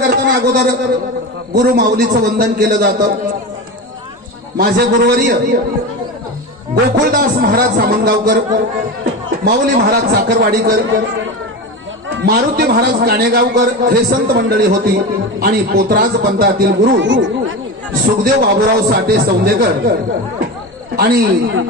करताना अगोदर गुरु माऊलीचं वंदन केलं जातं। माझे गुरुवर्य गोकुळदास महाराज सामनगावकर, माऊली महाराज साखरवाडीकर, मारुती महाराज काणेगावकर हे संत मंडळी होती। आणि पोतराज पंथातील गुरु सुखदेव बाबूराव साठे सौंदेकर आणि